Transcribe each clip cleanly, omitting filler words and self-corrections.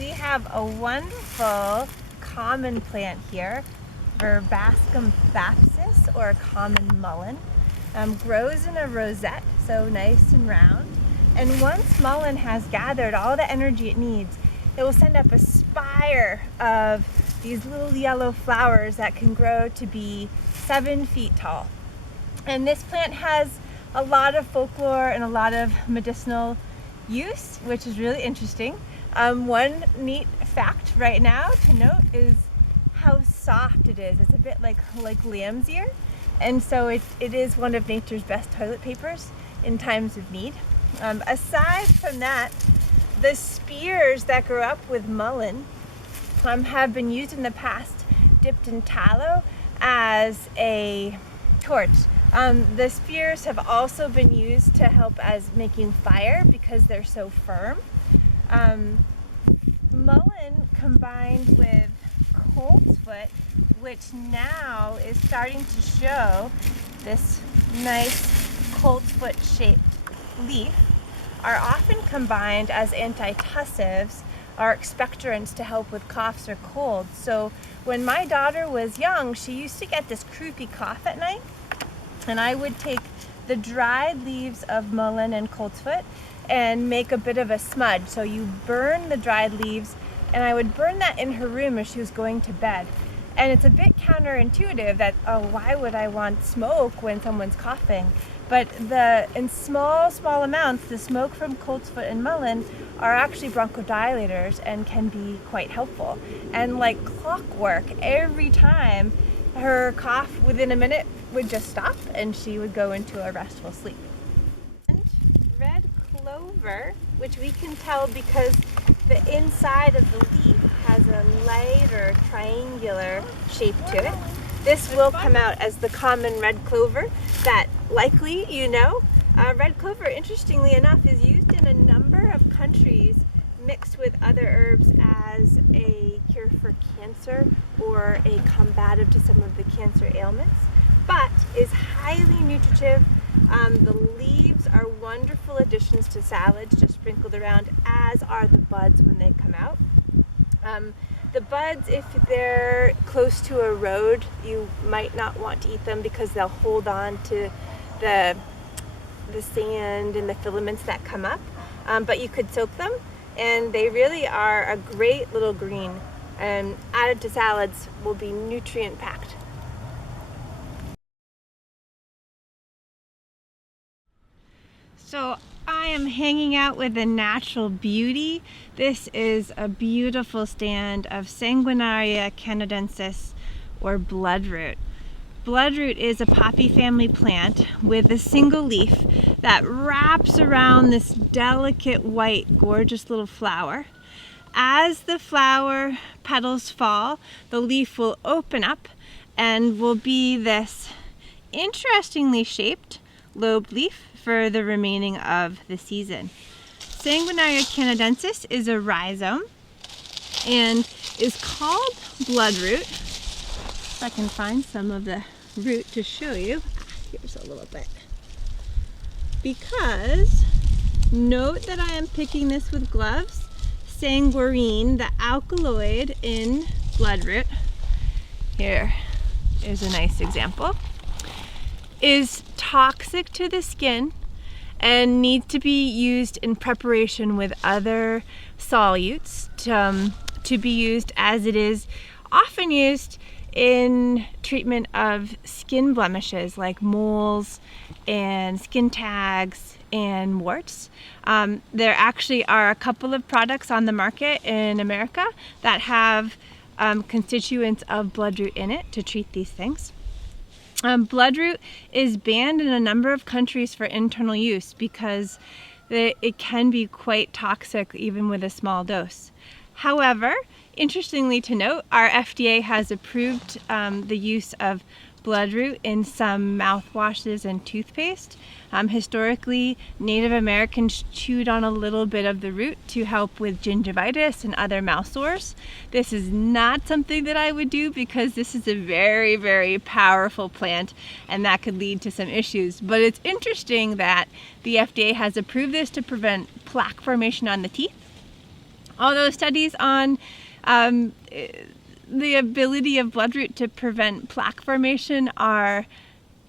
we have a wonderful common plant here, Verbascum thapsus, or common mullein. Grows in a rosette, so nice and round. And once mullein has gathered all the energy it needs, it will send up a spire of these little yellow flowers that can grow to be 7 feet tall. And this plant has a lot of folklore and a lot of medicinal use, which is really interesting. One neat fact right now to note is how soft it is. It's a bit like lamb's ear, and so it is one of nature's best toilet papers in times of need. Aside from that, the spears that grow up with mullein have been used in the past, dipped in tallow as a torch. The spears have also been used to help as making fire because they're so firm. Mullein combined with coltsfoot, which now is starting to show this nice coltsfoot shaped leaf, are often combined as antitussives or expectorants to help with coughs or colds. So when my daughter was young, she used to get this croupy cough at night, and I would take the dried leaves of mullein and coltsfoot and make a bit of a smudge. So you burn the dried leaves, and I would burn that in her room as she was going to bed. And it's a bit counterintuitive that, oh, why would I want smoke when someone's coughing? But in small amounts, the smoke from coltsfoot and mullein are actually bronchodilators and can be quite helpful. And like clockwork, every time her cough within a minute would just stop and she would go into a restful sleep. And red clover, which we can tell because the inside of the leaf has a light or triangular shape to it. This will come out as the common red clover that likely you know. Red clover, interestingly enough, is used in a number of countries mixed with other herbs as a cure for cancer or a combative to some of the cancer ailments, but is highly nutritive. The leaves are wonderful additions to salads, just sprinkled around, as are the buds when they come out. The buds, if they're close to a road, you might not want to eat them because they'll hold on to the sand and the filaments that come up, but you could soak them, and they really are a great little green, and added to salads will be nutrient packed. So I am hanging out with a natural beauty. This is a beautiful stand of Sanguinaria canadensis, or bloodroot. Bloodroot is a poppy family plant with a single leaf that wraps around this delicate white, gorgeous little flower. As the flower petals fall, the leaf will open up and will be this interestingly shaped lobed leaf for the remaining of the season. Sanguinaria canadensis is a rhizome and is called bloodroot. If I can find some of the root to show you. Here's a little bit. Because, note that I am picking this with gloves, sanguarine, the alkaloid in bloodroot, here is a nice example, is toxic to the skin and needs to be used in preparation with other solutes to be used, as it is often used in treatment of skin blemishes like moles and skin tags and warts. There actually are a couple of products on the market in America that have constituents of bloodroot in it to treat these things. Bloodroot is banned in a number of countries for internal use because it can be quite toxic even with a small dose. However, interestingly to note, our FDA has approved the use of bloodroot in some mouthwashes and toothpaste. Historically, Native Americans chewed on a little bit of the root to help with gingivitis and other mouth sores. This is not something that I would do because this is a very, very powerful plant and that could lead to some issues. But it's interesting that the FDA has approved this to prevent plaque formation on the teeth. Although studies on the ability of bloodroot to prevent plaque formation are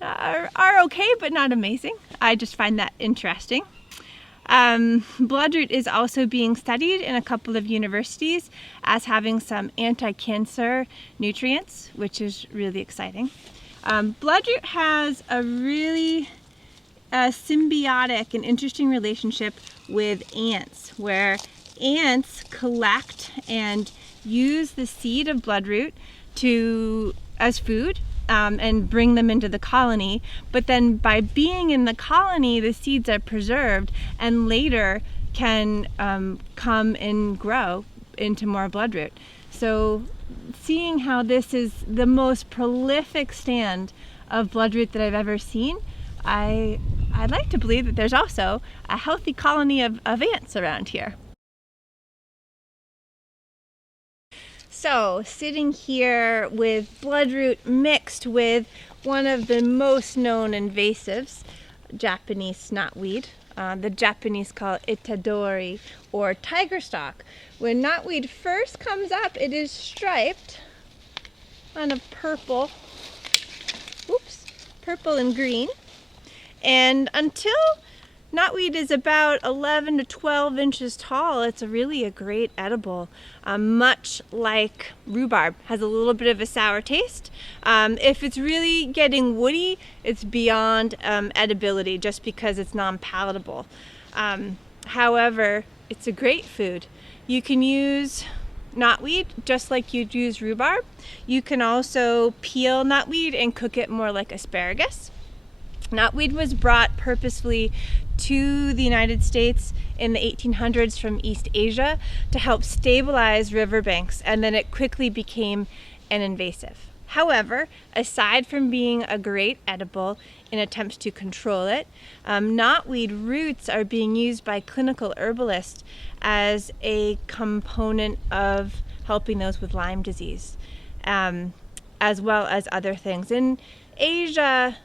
okay, but not amazing. I just find that interesting. Bloodroot is also being studied in a couple of universities as having some anti-cancer nutrients, which is really exciting. Bloodroot has a really symbiotic and interesting relationship with ants, where ants collect and use the seed of bloodroot as food and bring them into the colony, but then by being in the colony, the seeds are preserved and later can come and grow into more bloodroot. So seeing how this is the most prolific stand of bloodroot that I've ever seen, I'd like to believe that there's also a healthy colony of ants around here. So, sitting here with bloodroot mixed with one of the most known invasives, Japanese knotweed. The Japanese call it itadori, or tiger stalk. When knotweed first comes up, it is striped, kind of purple and green. And until knotweed is about 11 to 12 inches tall, it's really a great edible. Much like rhubarb, has a little bit of a sour taste. If it's really getting woody, it's beyond edibility just because it's non-palatable. However, it's a great food. You can use knotweed just like you'd use rhubarb. You can also peel knotweed and cook it more like asparagus. Knotweed was brought purposefully to the United States in the 1800s from East Asia to help stabilize riverbanks, and then it quickly became an invasive. However, aside from being a great edible in attempts to control it, knotweed roots are being used by clinical herbalists as a component of helping those with Lyme disease, as well as other things. In Asia,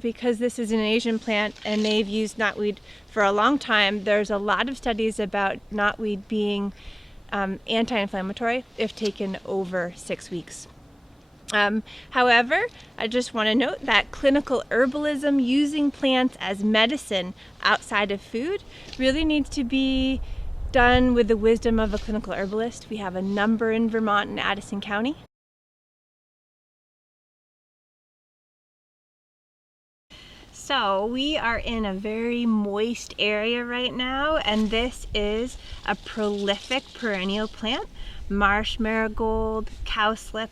because this is an Asian plant and they've used knotweed for a long time, there's a lot of studies about knotweed being anti-inflammatory if taken over 6 weeks. However, I just want to note that clinical herbalism, using plants as medicine outside of food, really needs to be done with the wisdom of a clinical herbalist. We have a number in Vermont and Addison County. So we are in a very moist area right now, and this is a prolific perennial plant, Marsh Marigold, Cowslip,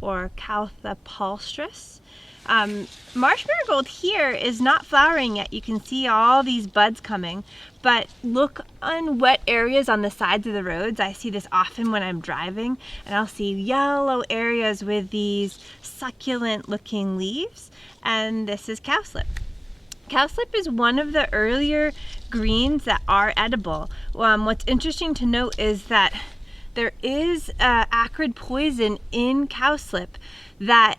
or Caltha palstris. Marsh Marigold here is not flowering yet. You can see all these buds coming, but look on wet areas on the sides of the roads. I see this often when I'm driving, and I'll see yellow areas with these succulent looking leaves, and this is Cowslip. Cowslip is one of the earlier greens that are edible. What's interesting to note is that there is acrid poison in cowslip that,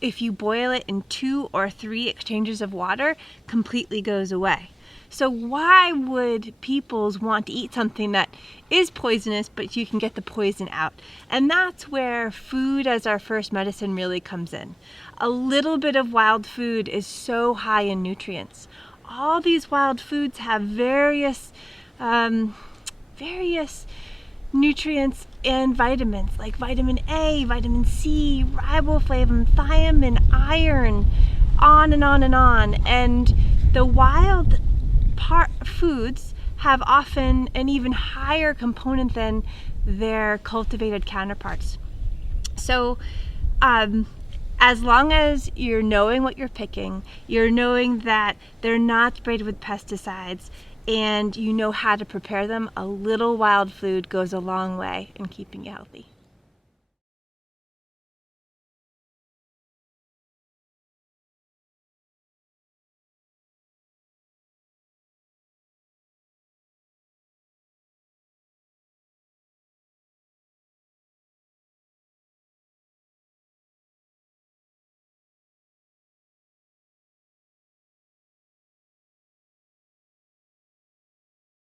if you boil it in 2 or 3 exchanges of water, completely goes away. So why would people want to eat something that is poisonous but you can get the poison out? And that's where food as our first medicine really comes in. A little bit of wild food is so high in nutrients. All these wild foods have various nutrients and vitamins, like vitamin A, vitamin C, riboflavin, thiamine, iron, on and on and on. And the wild foods have often an even higher component than their cultivated counterparts. So as long as you're knowing what you're picking, you're knowing that they're not sprayed with pesticides, and you know how to prepare them, a little wild food goes a long way in keeping you healthy.